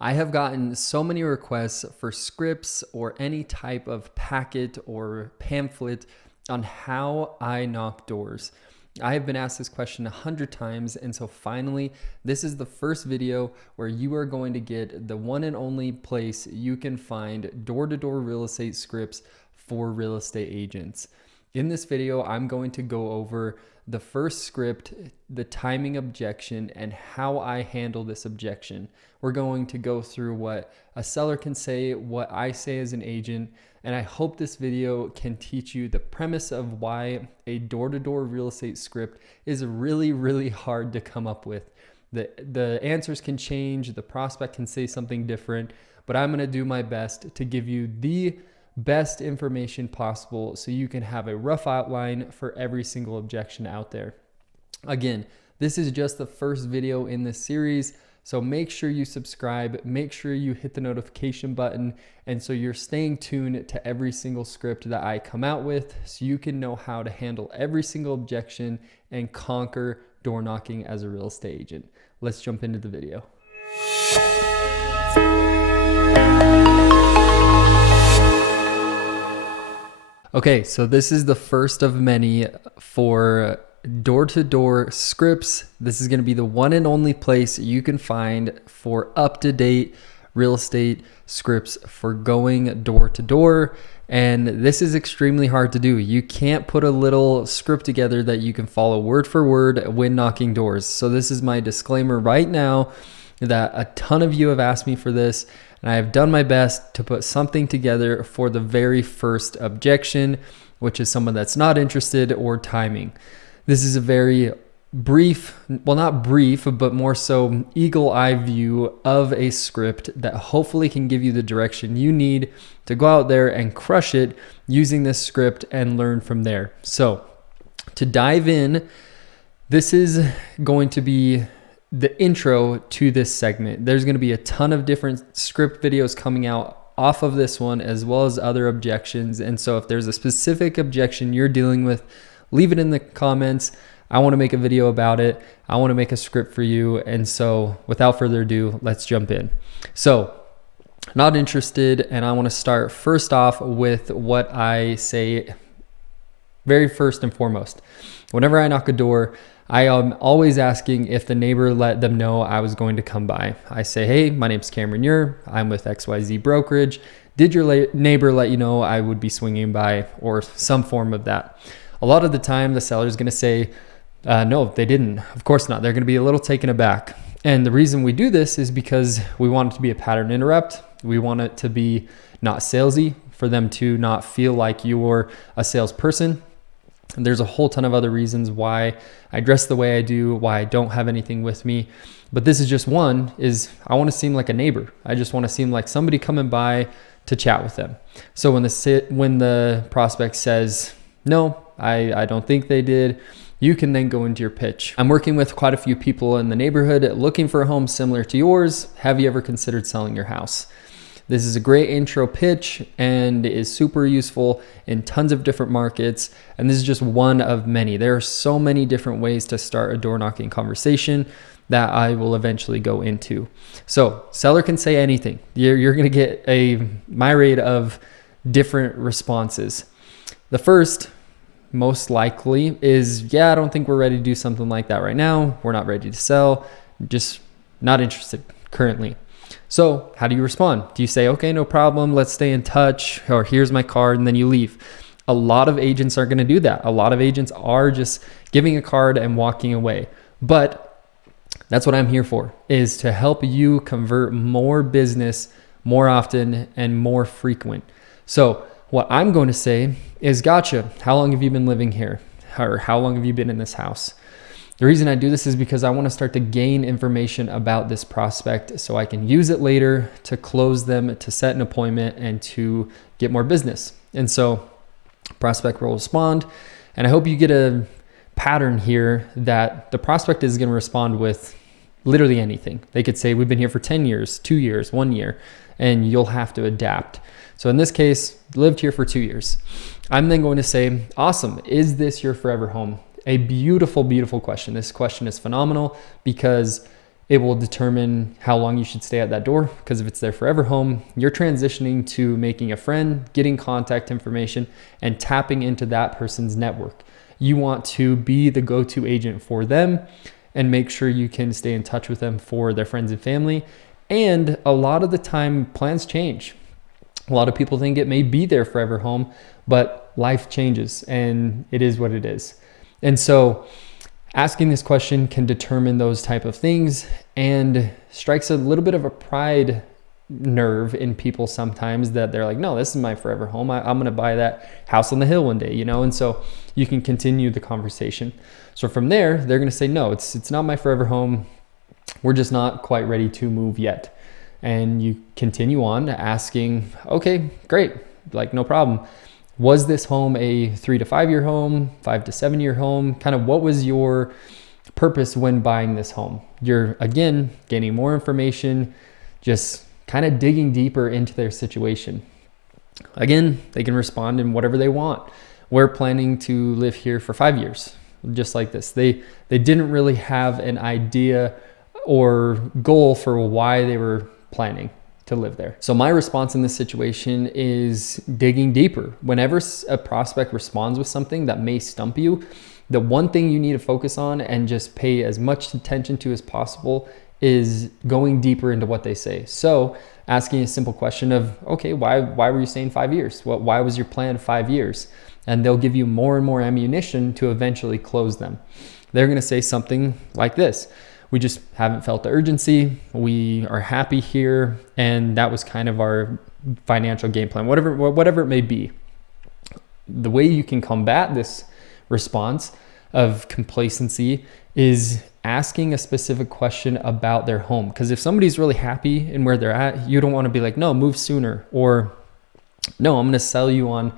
I have gotten so many requests for scripts or any type of packet or pamphlet on how I knock doors. I have been asked this question 100 times, and so finally, this is the first video where you are going to get the one and only place you can find door-to-door real estate scripts for real estate agents. In this video, I'm going to go over the first script, the timing objection, and how I handle this objection. We're going to go through what a seller can say, what I say as an agent, and I hope this video can teach you the premise of why a door-to-door real estate script is really, really hard to come up with. The answers can change, the prospect can say something different, but I'm gonna do my best to give you the best information possible so you can have a rough outline for every single objection out there. Again, this is just the first video in this series, so make sure you subscribe, make sure you hit the notification button, and so you're staying tuned to every single script that I come out with so you can know how to handle every single objection and conquer door knocking as a real estate agent. Let's jump into the video. Okay, so this is the first of many for door-to-door scripts. This is going to be the one and only place you can find for up-to-date real estate scripts for going door-to-door. And this is extremely hard to do. You can't put a little script together that you can follow word for word when knocking doors. So this is my disclaimer right now that a ton of you have asked me for this, and I have done my best to put something together for the very first objection, which is someone that's not interested or timing. This is a very brief, well, not brief, but more so eagle eye view of a script that hopefully can give you the direction you need to go out there and crush it using this script and learn from there. So to dive in, this is going to be the intro to this segment. There's going to be a ton of different script videos coming out off of this one, as well as other objections. And so if there's a specific objection you're dealing with, leave it in the comments. I want to make a video about it. I want to make a script for you. And so without further ado, let's jump in. So not interested. And I want to start first off with what I say very first and foremost. Whenever I knock a door, I am always asking if the neighbor let them know I was going to come by. I say, hey, my name's Cameron Ure. I'm with XYZ Brokerage. Did your neighbor let you know I would be swinging by, or some form of that? A lot of the time, the seller is going to say, no, they didn't. Of course not. They're going to be a little taken aback. And the reason we do this is because we want it to be a pattern interrupt. We want it to be not salesy, for them to not feel like you're a salesperson. And there's a whole ton of other reasons why I dress the way I do, why I don't have anything with me. But this is just one, is I want to seem like a neighbor. I just want to seem like somebody coming by to chat with them. So when the prospect says, no, I don't think they did, you can then go into your pitch. I'm working with quite a few people in the neighborhood looking for a home similar to yours. Have you ever considered selling your house? This is a great intro pitch and is super useful in tons of different markets. And this is just one of many. There are so many different ways to start a door knocking conversation that I will eventually go into. So seller can say anything. You're going to get a myriad of different responses. The first, most likely, is, yeah, I don't think we're ready to do something like that right now. We're not ready to sell. Just not interested currently. So how do you respond? Do you say, okay, no problem, let's stay in touch, or here's my card, and then you leave? A lot of agents are going to do that. A lot of agents are just giving a card and walking away. But that's what I'm here for, is to help you convert more business more often and more frequent. So what I'm going to say is, gotcha, how long have you been living here? Or how long have you been in this house? The reason I do this is because I want to start to gain information about this prospect so I can use it later to close them, to set an appointment, and to get more business. And so prospect will respond. And I hope you get a pattern here that the prospect is going to respond with literally anything. They could say, we've been here for 10 years, 2 years, 1 year, and you'll have to adapt. So in this case, lived here for 2 years. I'm then going to say, awesome, is this your forever home? A beautiful, beautiful question. This question is phenomenal because It will determine how long you should stay at that door, because if it's their forever home, you're transitioning to making a friend, getting contact information, and tapping into that person's network. You want to be the go-to agent for them and make sure you can stay in touch with them for their friends and family. And a lot of the time, plans change. A lot of people think it may be their forever home, but life changes and it is what it is. And so asking this question can determine those type of things and strikes a little bit of a pride nerve in people sometimes, that they're like, no, this is my forever home. I'm going to buy that house on the hill one day, you know? And so you can continue the conversation. So from there, they're going to say, no, it's not my forever home. We're just not quite ready to move yet. And you continue on asking, okay, great. Like, no problem. Was this home a 3 to 5 year home, 5 to 7 year home? Kind of what was your purpose when buying this home? You're, again, gaining more information, just kind of digging deeper into their situation. Again, they can respond in whatever they want. We're planning to live here for 5 years, just like this. They didn't really have an idea or goal for why they were planning to live there. So my response in this situation is digging deeper. Whenever a prospect responds with something that may stump you, the one thing you need to focus on and just pay as much attention to as possible is going deeper into what they say. So asking a simple question of, okay, why were you saying 5 years? Why was your plan 5 years? And they'll give you more and more ammunition to eventually close them. They're going to say something like this: we just haven't felt the urgency. We are happy here. And that was kind of our financial game plan, whatever it may be. The way you can combat this response of complacency is asking a specific question about their home. Because if somebody's really happy in where they're at, you don't want to be like, no, move sooner. Or no, I'm going to sell you on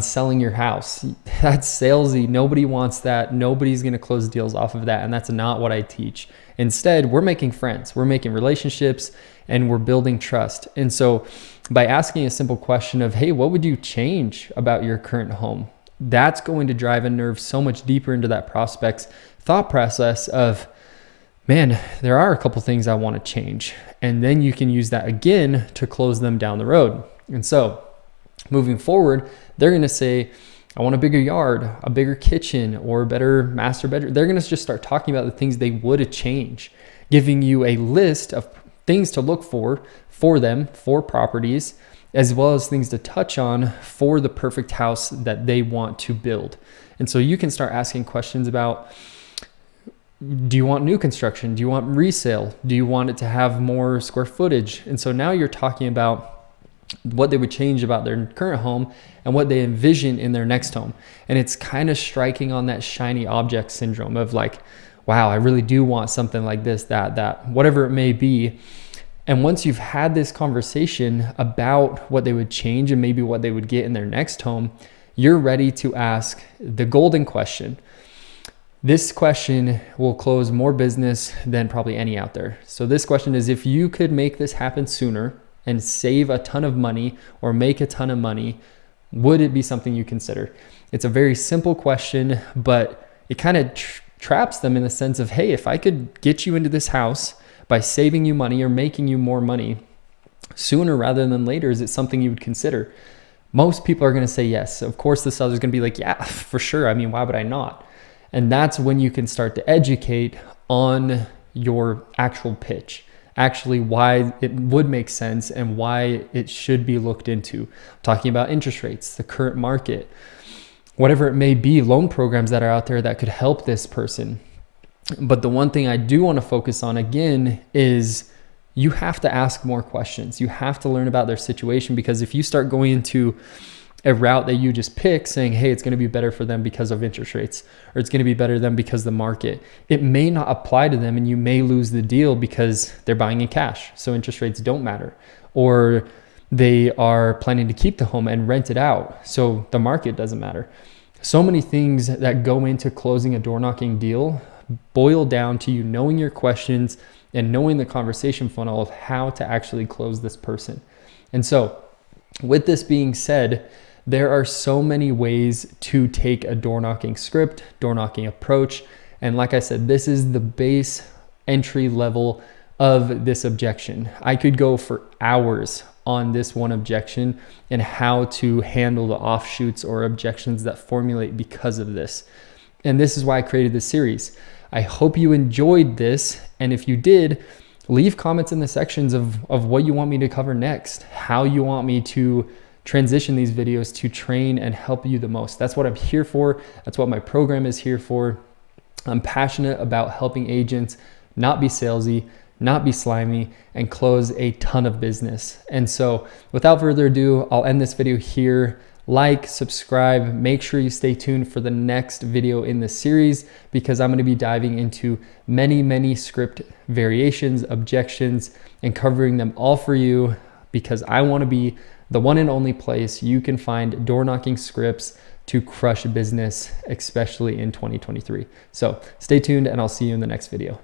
selling your house. That's salesy. Nobody wants that. Nobody's going to close deals off of that. And that's not what I teach. Instead, we're making friends, we're making relationships, and we're building trust. And so by asking a simple question of, hey, what would you change about your current home? That's going to drive a nerve so much deeper into that prospect's thought process of, man, there are a couple things I want to change. And then you can use that again to close them down the road. And so moving forward, they're going to say, I want a bigger yard, a bigger kitchen, or a better master bedroom. They're going to just start talking about the things they would change, giving you a list of things to look for them, for properties, as well as things to touch on for the perfect house that they want to build. And so you can start asking questions about, do you want new construction? Do you want resale? Do you want it to have more square footage? And so now you're talking about what they would change about their current home and what they envision in their next home. And it's kind of striking on that shiny object syndrome of like, wow, I really do want something like this, that, whatever it may be. And once you've had this conversation about what they would change and maybe what they would get in their next home, you're ready to ask the golden question. This question will close more business than probably any out there. So this question is, if you could make this happen sooner and save a ton of money or make a ton of money, would it be something you consider? It's a very simple question, but it kind of traps them in the sense of, hey, if I could get you into this house by saving you money or making you more money sooner rather than later, is it something you would consider? Most people are going to say yes. Of course, the seller's going to be like, yeah, for sure. I mean, why would I not? And that's when you can start to educate on your actual pitch, actually why it would make sense and why it should be looked into. Talking about interest rates, the current market, whatever it may be, loan programs that are out there that could help this person. But the one thing I do want to focus on again is you have to ask more questions. You have to learn about their situation, because if you start going into a route that you just pick saying, hey, it's going to be better for them because of interest rates, or it's going to be better than because of the market, it may not apply to them and you may lose the deal because they're buying in cash. So interest rates don't matter, or they are planning to keep the home and rent it out. So the market doesn't matter. So many things that go into closing a door knocking deal boil down to you knowing your questions and knowing the conversation funnel of how to actually close this person. And so with this being said, there are so many ways to take a door knocking script, door knocking approach. And like I said, this is the base entry level of this objection. I could go for hours on this one objection and how to handle the offshoots or objections that formulate because of this. And this is why I created this series. I hope you enjoyed this. And if you did, leave comments in the sections of what you want me to cover next, how you want me to transition these videos to train and help you the most. That's what I'm here for. That's what my program is here for. I'm passionate about helping agents not be salesy, not be slimy, and close a ton of business. And so without further ado, I'll end this video here. Like, subscribe, make sure you stay tuned for the next video in the series, because I'm going to be diving into many script variations, objections, and covering them all for you, because I want to be the one and only place you can find door knocking scripts to crush business, especially in 2023. So stay tuned and I'll see you in the next video.